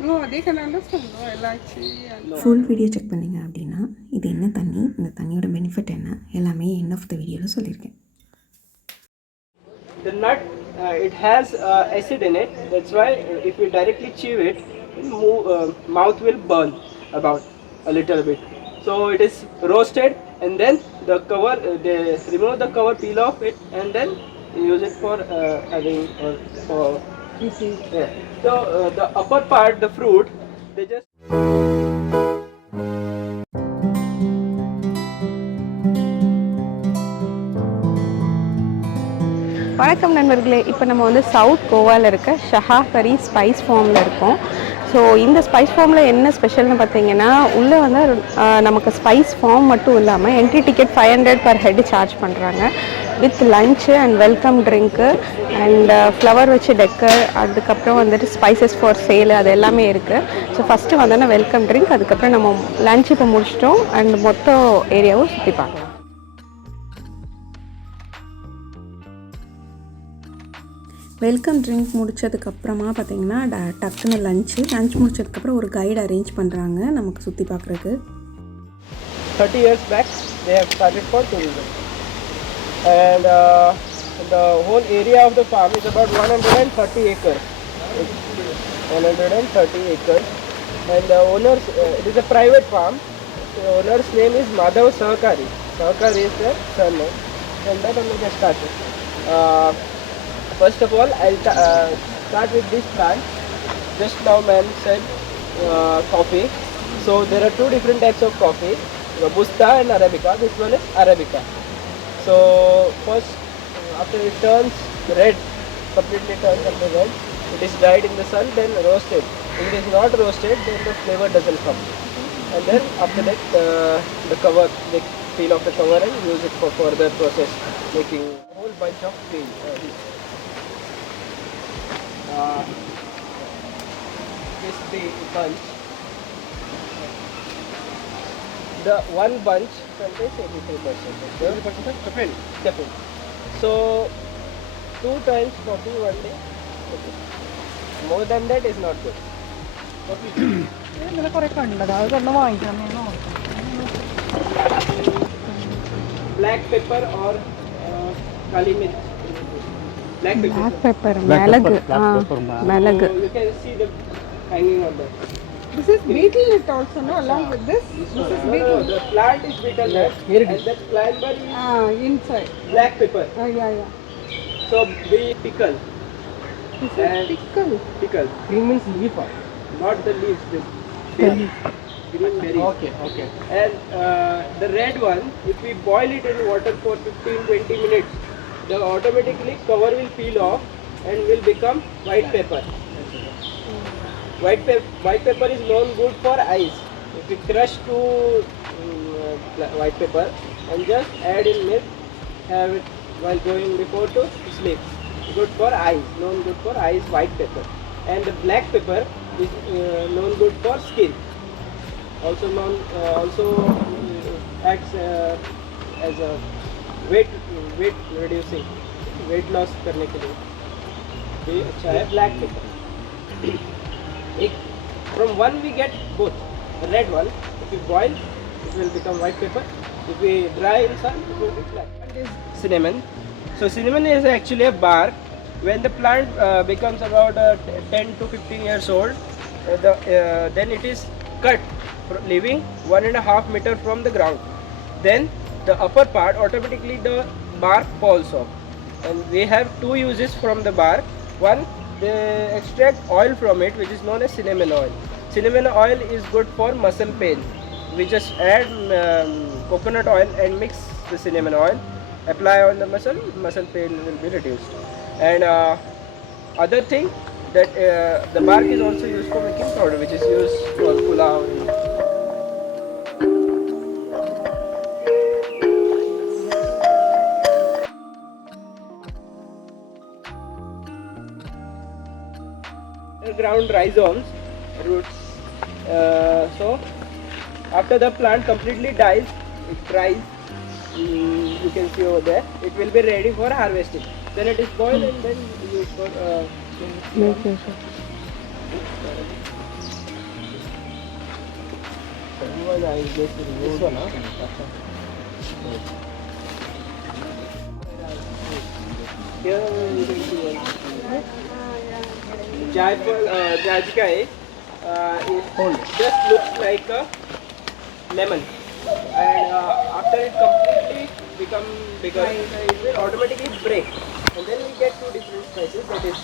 No, they can understand. No, elaichi and full video check பண்ணிங்க அப்படின்னா இது என்ன தண்ணி, இந்த தண்ணியோட பெனிஃபிட் என்ன, எல்லாமே எண்ட் ஆஃப் த வீடியோவில் சொல்லியிருக்கேன். The nut, it has acid in it. That's why if you directly chew it, mouth will burn about a little bit. So it is roasted, and then the cover, they remove the cover, peel off it, and then use it for having or for eating. Yeah. So the upper part, the fruit, they just. வணக்கம் நண்பர்களே, இப்போ நம்ம வந்து south கோவாவில் இருக்க ஷஹா கரி spice ஃபார்மில் இருக்கோம். So இந்த ஸ்பைஸ் ஃபார்மில் என்ன ஸ்பெஷல்னு பார்த்தீங்கன்னா, உள்ளே வந்து நமக்கு ஸ்பைஸ் ஃபார்ம் மட்டும் இல்லாமல் entry ticket 500 per head charge பண்ணுறாங்க. With lunch and welcome drink and flower வச்சு டெக்கர், அதுக்கப்புறம் வந்துட்டு ஸ்பைசஸ் ஃபார் சேல், அது எல்லாமே இருக்குது. ஸோ ஃபஸ்ட்டு வந்தோன்னா வெல்கம் ட்ரிங்க், அதுக்கப்புறம் நம்ம லஞ்ச் இப்போ முடிச்சிட்டோம் அண்ட் மொத்த ஏரியாவும் சுற்றி பார்க்கலாம். வெல்கம் ட்ரிங்க் முடித்ததுக்கப்புறமா பார்த்திங்கன்னா டக்குன்னு லஞ்ச் முடிச்சதுக்கப்புறம் ஒரு கைடு அரேஞ்ச் பண்ணுறாங்க நமக்கு சுற்றி பார்க்குறதுக்கு. 30 years back they have started for tourism, and the whole area of the farm is about 130 acres. 130 acres, and the owners, it is a private farm. The owner's name is Madhav Sahakari. Sahakari is their surname, and that only just started. First of all, I'll start with this plant. Just now man said coffee. So there are two different types of coffee, Robusta and Arabica. This one is Arabica. So first, after it turns red, completely turns into red, it is dried in the sun, then roasted. If it is not roasted, then the flavor doesn't come. And then after that, the cover, they peel off the cover and use it for further process, making a whole bunch of tea. This the bunch. The one bunch contains 83%. 83% caffeine. Caffeine. So 2 times coffee one day. Okay. More than that is not good. Black pepper or kali mirch. Black pepper. மிளகு. மிளகு. So you can see the hanging on that. This is beetle nut also, no? Along with this? This is beetle. No, the plant is beetle nut, and that climber is Inside. black pepper. Yeah. So we pickle. This is pickle. Pickle. Green means leaf, not the leaves. The green berries. Okay. And the red one, if we boil it in water for 15-20 minutes, the automatically cover will peel off and will become white pepper. White pepper is known good for eyes. If we crush two white pepper and just add in milk, have it while going before to sleep. Good for eyes, known good for eyes, white pepper. And the black pepper is known good for skin. Also acts as a weight reducing, weight loss करने के लिए ये अच्छा है black pepper. From one we get both. The red one, if we boil, it will become white pepper. If we dry in sun, it will be black. It is cinnamon. So cinnamon is actually a bark. When the plant becomes about 10 to 15 years old, then it is cut, leaving 1.5 meter from the ground. Then the upper part, automatically the bark falls off. And we have two uses from the bark. One, they extract oil from it, which is known as cinnamon oil. Cinnamon oil is good for muscle pain. We just add coconut oil and mix the cinnamon oil, apply on the muscle pain will be reduced. And other thing that the bark is also used for making powder, which is used for pulao. Ground rhizomes, roots. So after the plant completely dies, it dries. You can see over there. It will be ready for harvesting. Then it is boiled and then used for one I guess this one, huh? Here you can see one. Jaipur, Jajkai, it just looks like a lemon, and after it completely become bigger, it will automatically break, and then we get two different spices, that is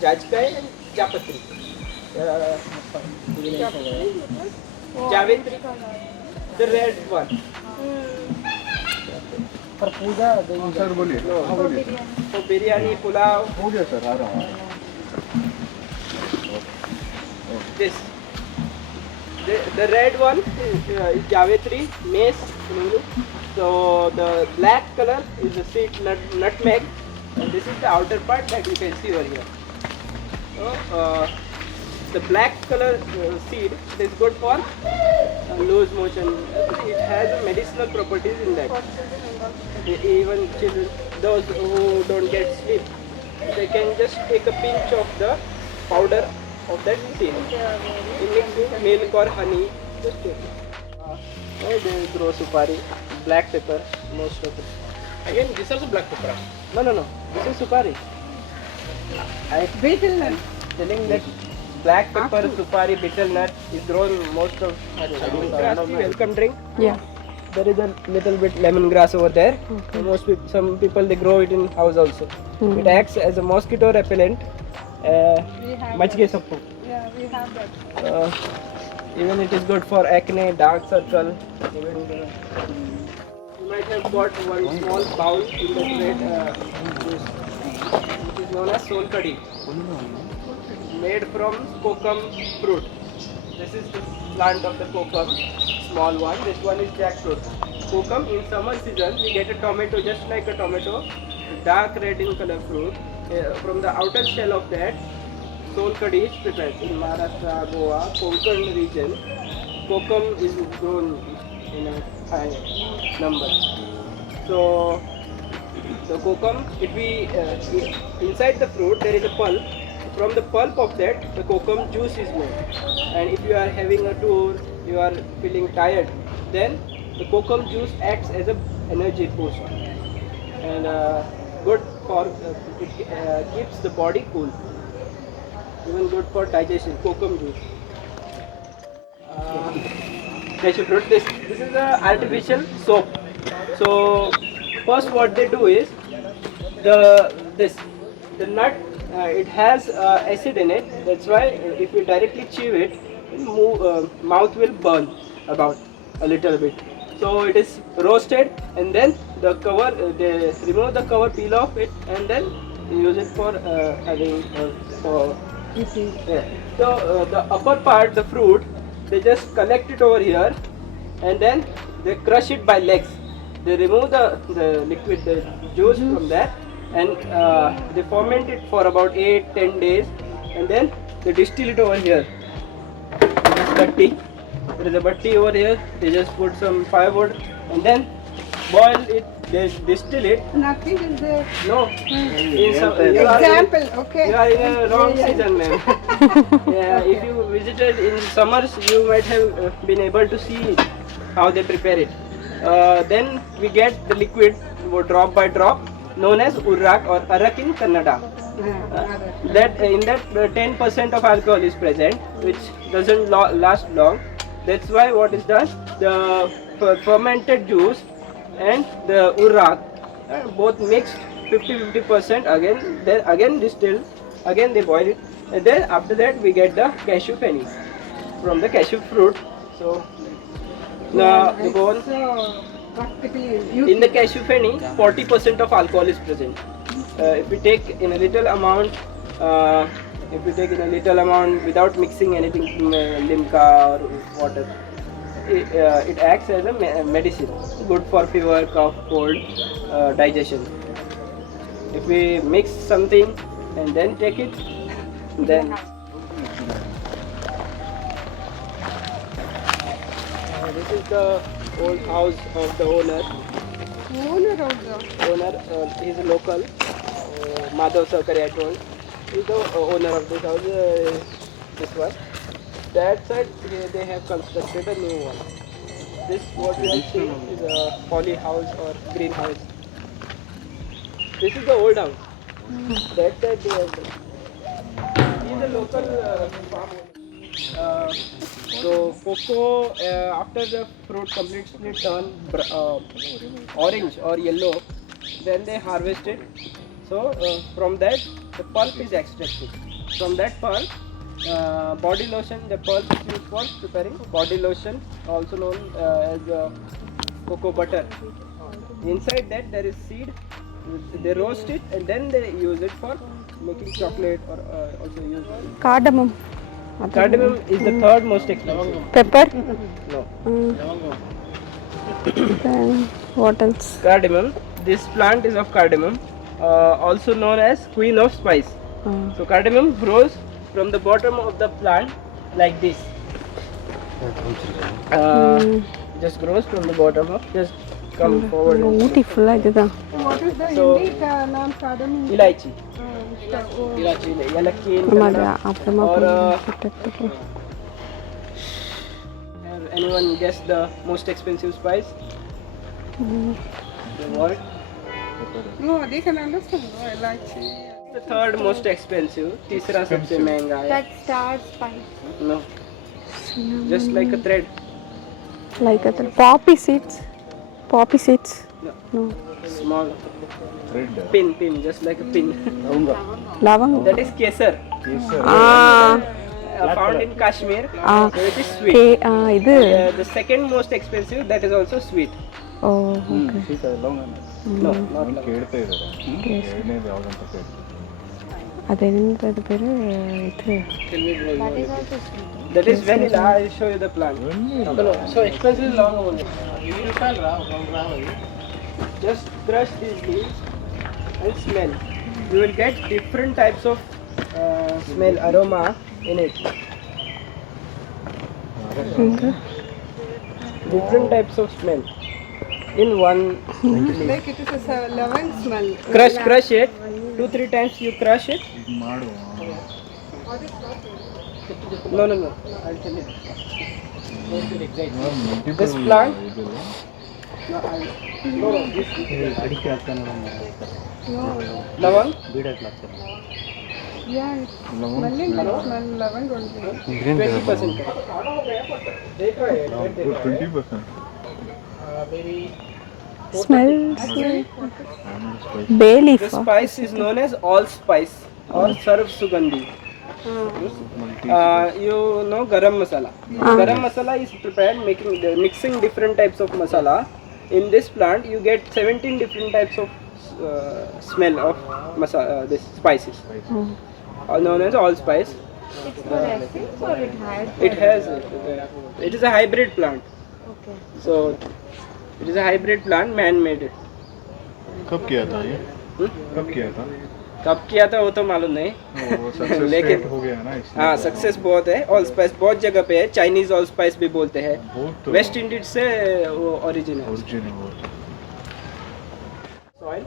Jajkai and Japatri. Javitri, the red one. Sir Puja sir बोलिए हाँ बोलिए For biryani, pulao, हो गया sir आ रहा हूँ this. The red one is Javitri, mace in English. So the black color is the sweet nutmeg, and this is the outer part that you can see over here. So the black color seed is good for loose motion. It has medicinal properties in that. Even children, those who don't get sleep, they can just take a pinch of the powder of that seed. You mix with milk or honey. Just take it. They grow supari, black pepper, most of it. Again, this also black pepper. No. This is supari. I telling that black pepper, supari, betel nut is grown most of. Welcome drink. Yeah. There is a little bit lemongrass over there. Some people they grow it in house also. It acts as a mosquito repellent. Machke sappu. Yeah, we have that. Even it is good for acne, dark circle. Even you might have got one small bowl in the red juice, which is known as sol kadhi, made from kokum fruit. This is the plant of the kokum, small one. This one is jackfruit. Kokum, in summer season we get a tomato just like a tomato, dark red in color fruit. From the outer shell of that, sol kadhi is prepared. In Maharashtra, Goa, Konkan region, kokum is grown in a high number. So the kokum, inside the fruit there is a pulp. From the pulp of that, the kokum juice is made. And if you are having a tour, you are feeling tired, then the kokum juice acts as a energy boost, and good for it keeps the body cool. Even good for digestion. Kokum juice. Cashew fruit. This is a artificial soap. So first what they do is the nut. It has acid in it. That's why if you directly chew it, mouth will burn about a little bit. So it is roasted, and then the cover, they remove the cover, peel off it, and then use it for having for. Yeah. So the upper part, the fruit, they just collect it over here, and then they crush it by legs. They remove the liquid, the juice from that, and they ferment it for about 8-10 days, and then they distill it over here. This batti. There is a batti over here. They just put some firewood and then boil it. They distill it. Nothing is there. No. Example, okay. You are in a wrong season, ma'am. Yeah, if you visited in summers, you might have been able to see how they prepare it. Then we get the liquid drop by drop, known as urrak or arak in Kannada. That in that 10% of alcohol is present, which doesn't last long. That's why what is done, the fermented juice and the urrak both mixed 50-50% again distilled, again they boil it, and then after that we get the cashew penny from the cashew fruit. So the bone, in the cashew penny 40% of alcohol is present. If we take in a little amount, without mixing anything, limca or water, it acts as a medicine, good for fever, cough, cold, digestion. If we mix something and then take it, then this is the old house of the owner. He is a local, Madhav Sarkari, I told. He is the owner of this house, this one. That side, they have constructed a new one. This what we have seen is a poly house or greenhouse. This is the old house. That side they have done. He is a local farm owner. So cocoa after the fruit completely turn orange or yellow, then they harvest it. So from that the pulp is extracted. From that pulp, body lotion, the pulp is used for preparing body lotion, also known as cocoa butter. Inside that there is seed. They roast it and then they use it for making chocolate or also use. Cardamom. Cardamom is the third most expensive. Pepper. No. Then what else? Cardamom. This plant is of cardamom, also known as queen of spice. So cardamom grows from the bottom of the plant like this. Just grows from the bottom of. Just come forward. ஊட்டி ஃபுல்லாக இதுதான். What is the So- Indic name cardamom? Ilaichi. Oh, Ilaichi, yalakki in நம்ம அதை Kannada. அப்புறமா Or போட்டு have anyone guess the most expensive spice? The what? no, they can understand. No, I like it. The third most expensive. तीसरा सबसे महंगा है. That star spice. No. Just like a thread. Like poppy seeds. Poppy seeds. No. No. Small. Thread. Pin, just like a pin. லவங்கம். That is kesar. Ah. Found in Kashmir. Ah. So it is sweet. இது. The second most expensive, that is also sweet. Oh okay. ಸೀತಾ ಲವಂಗ No, not long. ಕೇಳ್ತಾ ಇದ್ದಾರೆ ಎರಡನೇದು ಯಾವ್ದಂತ ಕೇಳ್ತಾರೆ ಅದೇನಂತದ പേര് ಇದು. That is also sweet. That is vanilla. I'll show you the plant. No. So expensive is long only. Just crush these leaves and smell. You will get different types of smell, aroma in it. Different types of smell in one leaf. Like it is a lemon smell. Crush it. 2-3 times you crush it. ಮಾಡು No. I'll tell you. This plant. Lavang. Yeah, it's smelling good. Smell lemon only. 20%. They try it. 20%. Smells bay leaf. The spice is known as allspice or sarv sugandhi. You know garam masala. Garam masala is prepared mixing different types of masala. In this plant, you get 17 different types of smell of masala. This spices, known as allspice. It's for essence or it has? It is a hybrid plant. Okay. So it is a hybrid plant, man-made. कब किया था ये कब किया था कब किया था वो तो मालूम नहीं. वो सक्सेस लेकिन- रेट हो गया ना इसलिए हाँ, सक्सेस बहुत है. ऑल स्पाइस बहुत जगह पे है. चाइनीज ऑल स्पाइस भी बोलते हैं. बहुत वेस्ट इंडीज से वो ओरिजिन है. Original Soil.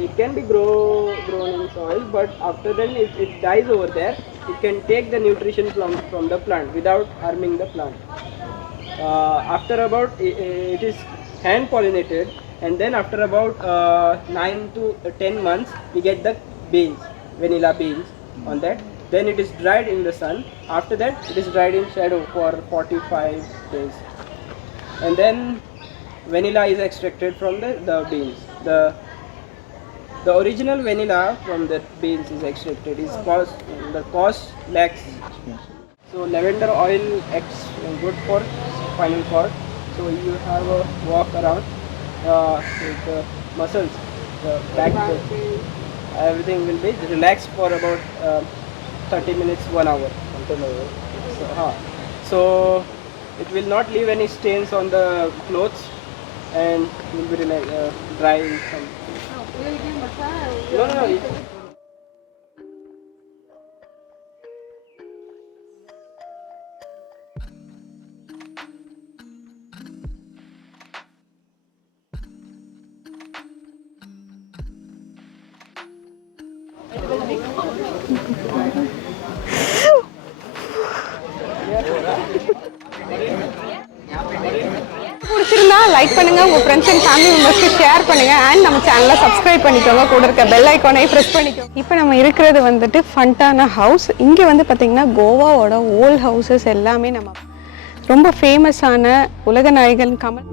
It can be grown in soil, but after then it dies over there. It can take the nutrition from the plant without harming the plant. After about it is hand pollinated, and then after about 9 to 10 months we get the beans, vanilla beans on that. Then it is dried in the sun. After that it is dried in shadow for 45 days, and then vanilla is extracted from the beans. The original vanilla from the beans is extracted. The cost lacks. So lavender oil acts good for spinal cord. So you have a walk around with the muscles, the back, everything will be relaxed for about 30 minutes, 1 hour. So it will not leave any stains on the clothes, and will be dry in some. Will give massage. No. Like பண்ணுங்கள், உங்கள் friends and family மெம்பர்ஸ்க்கு share பண்ணுங்கள், and நம்ம சேனலை subscribe பண்ணிக்கோங்க, கூட இருக்க bell ஐக்கானை ப்ரெஸ் பண்ணிக்கோங்க. இப்போ நம்ம இருக்கிறது வந்துட்டு ஃபண்டானா ஹவுஸ். இங்கே வந்து பார்த்திங்கன்னா கோவாவோட ஓல்ட் ஹவுசஸ் எல்லாமே நம்ம ரொம்ப ஃபேமஸான உலக நாயகன் கமல்